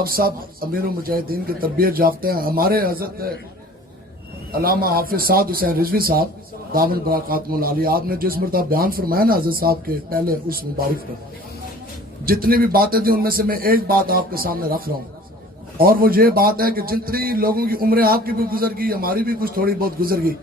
آپ سب امیر المجاہدین کے تربیت یافتہ ہیں. ہمارے حضرت علامہ حافظ سعد حسین رضوی صاحب دامن برکاتہ العالی، آپ نے جس مرتبہ بیان فرمایا نا حضرت صاحب کے پہلے اس مبارک پر، جتنی بھی باتیں تھیں ان میں سے میں ایک بات آپ کے سامنے رکھ رہا ہوں، اور وہ یہ بات ہے کہ جتنی لوگوں کی عمریں آپ کی بھی گزر گئی، ہماری بھی کچھ تھوڑی بہت گزر گئی.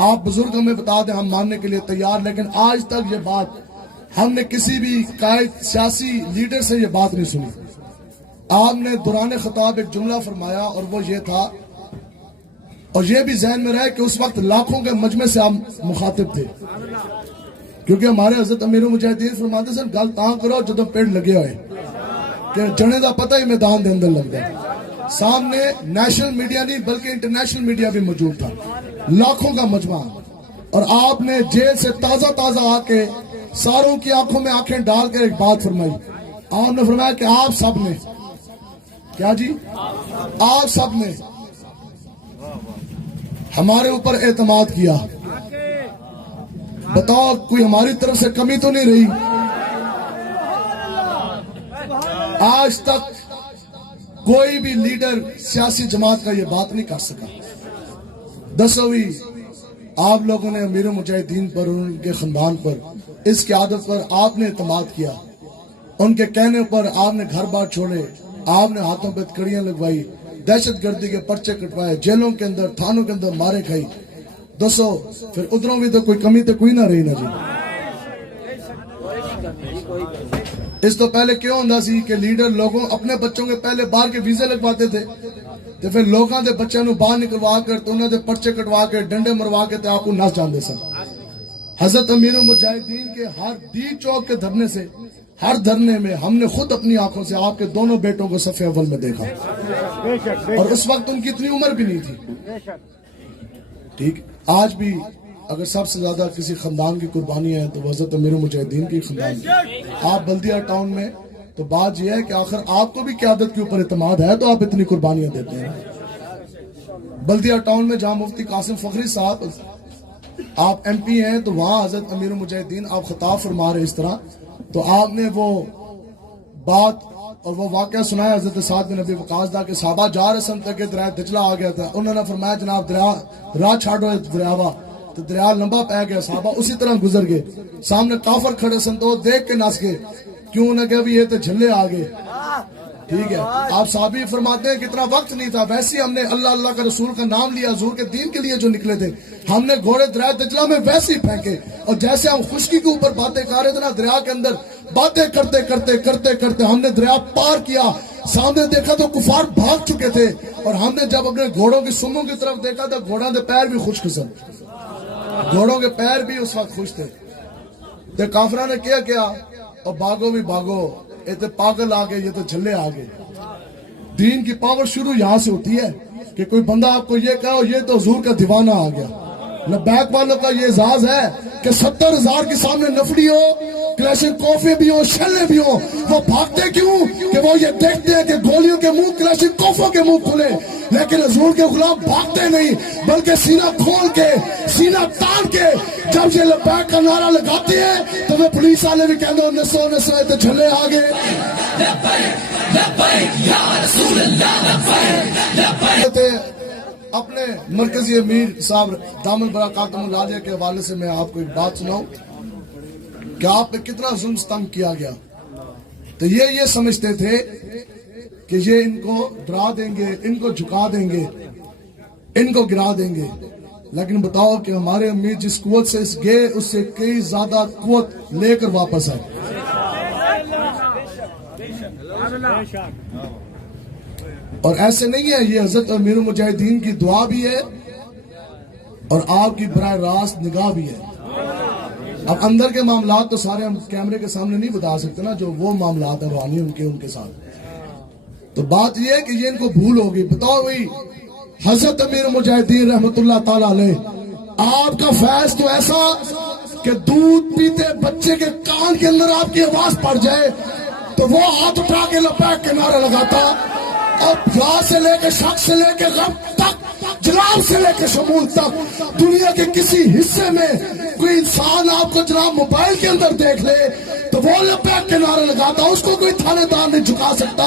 آپ بزرگ ہمیں بتا دیں، ہم ماننے کے لیے تیار، لیکن آج تک یہ بات ہم نے کسی بھی قائد سیاسی لیڈر سے یہ بات نہیں سنی. آپ نے دوران خطاب ایک جملہ فرمایا اور وہ یہ تھا، اور یہ بھی ذہن میں رہے کہ اس وقت لاکھوں کے مجمع سے آپ مخاطب تھے، کیونکہ ہمارے حضرت امیر المجاہدین فرماتے ہیں گل تاں کرو جدوں پیڑ لگے ہوئے کہ جنے دا پتہ ہی میدان دے اندر لگتا ہے. سامنے نیشنل میڈیا نہیں بلکہ انٹرنیشنل میڈیا بھی موجود تھا، لاکھوں کا مجمع، اور آپ نے جیل سے تازہ تازہ آ کے ساروں کی آنکھوں میں آنکھیں ڈال کر ایک بات فرمائی. آپ نے فرمایا کہ آپ سب نے کیا جی، آپ سب نے ہمارے اوپر اعتماد کیا، بتاؤ کوئی ہماری طرف سے کمی تو نہیں رہی؟ آج تک کوئی بھی لیڈر سیاسی جماعت کا یہ بات نہیں کر سکا. 10ویں آپ لوگوں نے امیر المجاہدین پر، ان کے خاندان پر، اس کی عادت پر آپ نے اعتماد کیا. ان کے کہنے پر آپ نے گھر بار چھوڑے، آپ نے ہاتھوں پہ کڑیاں لگوائی، دہشت گردی کے پرچے کٹوائے، جیلوں کے اندر تھانوں کے اندر مارے کھائی. دسو پھر ادھروں بھی تو کوئی کمی تو کوئی نہ رہی نا جی. اس تو پہلے کیوں ہوندہ سی کہ لیڈر لوگوں اپنے بچوں کے پہلے باہر کے ویزے لگواتے تھے، تو پھر لوگاں دے بچوں نو باہر نکلوا کر تو انہوں دے پرچے کٹوا کے ڈنڈے مروا کے تے آپ کو نس جاندے سن. حضرت امیر المجاہدین کے ہر دی چوک کے دھرنے سے، ہر دھرنے میں ہم نے خود اپنی آنکھوں سے آپ کے دونوں بیٹوں کو صف اول میں دیکھا، اور اس وقت ان کی اتنی عمر بھی نہیں تھی. ٹھیک، آج بھی اگر سب سے زیادہ کسی خاندان کی قربانی ہے تو حضرت امیر المجاہدین کی خاندان کی. آپ بلدیہ ٹاؤن میں، تو بات یہ ہے کہ آخر آپ کو بھی قیادت کے اوپر اعتماد ہے تو آپ اتنی قربانیاں دیتے ہیں. بلدیہ ٹاؤن میں جہاں مفتی قاسم فخری صاحب آپ ایم پی ہیں، تو وہاں حضرت امیر المجاہدین آپ خطاب فرما رہے اس طرح، تو آپ نے وہ بات اور وہ واقعہ سنایا حضرت سعد بن ابی وقاص دا کہ صحابہ جا رہے سن تک کہ دریا دجلہ آ گیا تھا. انہوں نے فرمایا جناب دریا راہ چھاڑو دریاوا، تو دریا لمبا پہ گیا، صحابہ اسی طرح گزر گئے. سامنے کافر کھڑے سن تو دیکھ کے نس گئے، کیوں نہ کہ بھی یہ تو جھلے آ گئے. ٹھیک ہے، آپ صحابی فرماتے ہیں کتنا وقت نہیں تھا، ویسے ہم نے اللہ اللہ کا رسول کا نام لیا، حضور کے دین کے لیے جو نکلے تھے، ہم نے گھوڑے دریا دجلہ میں ویسے ہی پھینکے، اور جیسے ہم خشکی کے اوپر باتیں کر رہے تھے نا، دریا کے اندر باتیں کرتے کرتے کرتے کرتے ہم نے دریا پار کیا. سامنے دیکھا تو کفار بھاگ چکے تھے، اور ہم نے جب اپنے گھوڑوں کی سنگوں کی طرف دیکھا تو گھوڑوں کے پیر بھی خشک سن، گھوڑوں کے پیر بھی اس وقت خوش تھے. تو کافرہ نے کیا اور بھاگو بھی بھاگو، یہ تو پاگل آ گئے، یہ تو جھلے آ گئے. دین کی پاور شروع یہاں سے ہوتی ہے کہ کوئی بندہ آپ کو یہ کہو یہ تو حضور کا دیوانہ آ گیا. لبیک والوں کا یہ اعزاز ہے کہ 70,000 کے سامنے نفلی ہو، کلیشن کوفے بھی ہو، شلے بھی ہو، وہ بھاگتے کیوں کہ وہ یہ دیکھتے ہیں کہ گولیوں کے منہ، کلیشن کوفوں کے منہ کھلے، لیکن حضور کے غلام بھاگتے نہیں بلکہ سینہ کھول کے، سینہ تان کے جب یہ لبیک کا نعرہ لگاتے ہیں تو وہ پولیس والے بھی کہتے ہیں نسو نسو تو جھلے آگے. اپنے مرکزی امیر صاحب دامن برکاتہ العالیہ کے حوالے سے میں آپ کو ایک بات سناؤں کہ آپ پہ کتنا ظلم ستم کیا گیا. تو یہ سمجھتے تھے کہ یہ ان کو ڈرا دیں گے، ان کو جھکا دیں گے، ان کو گرا دیں گے، لیکن بتاؤ کہ ہمارے امیر جس قوت سے گئے اس سے کئی زیادہ قوت لے کر واپس آئے. اور ایسے نہیں ہے، یہ حضرت امیر المجاہدین کی دعا بھی ہے اور آپ کی براہ راست نگاہ بھی ہے. اب اندر کے معاملات تو سارے ہم کیمرے کے سامنے نہیں بتا سکتے نا، جو وہ معاملات ہیں روحانی ان کے ساتھ. تو بات یہ ہے کہ یہ ان کو بھول ہوگی. بتاؤ بھائی، حضرت امیر المجاہدین رحمت اللہ تعالی علیہ، آپ کا فیض تو ایسا کہ دودھ پیتے بچے کے کان کے اندر آپ کی آواز پڑ جائے تو وہ ہاتھ اٹھا کے لبیک کے نعرے لگاتا، اور یا سے لے کے شک سے لے کے غم تک، جناب سے لے کے شمول تک، دنیا کے کسی حصے میں کوئی انسان آپ کو جناب موبائل کے اندر دیکھ لے تو وہ لبیک کے نعرے لگاتا، اس کو کوئی تھانے دار نہیں جھکا سکتا.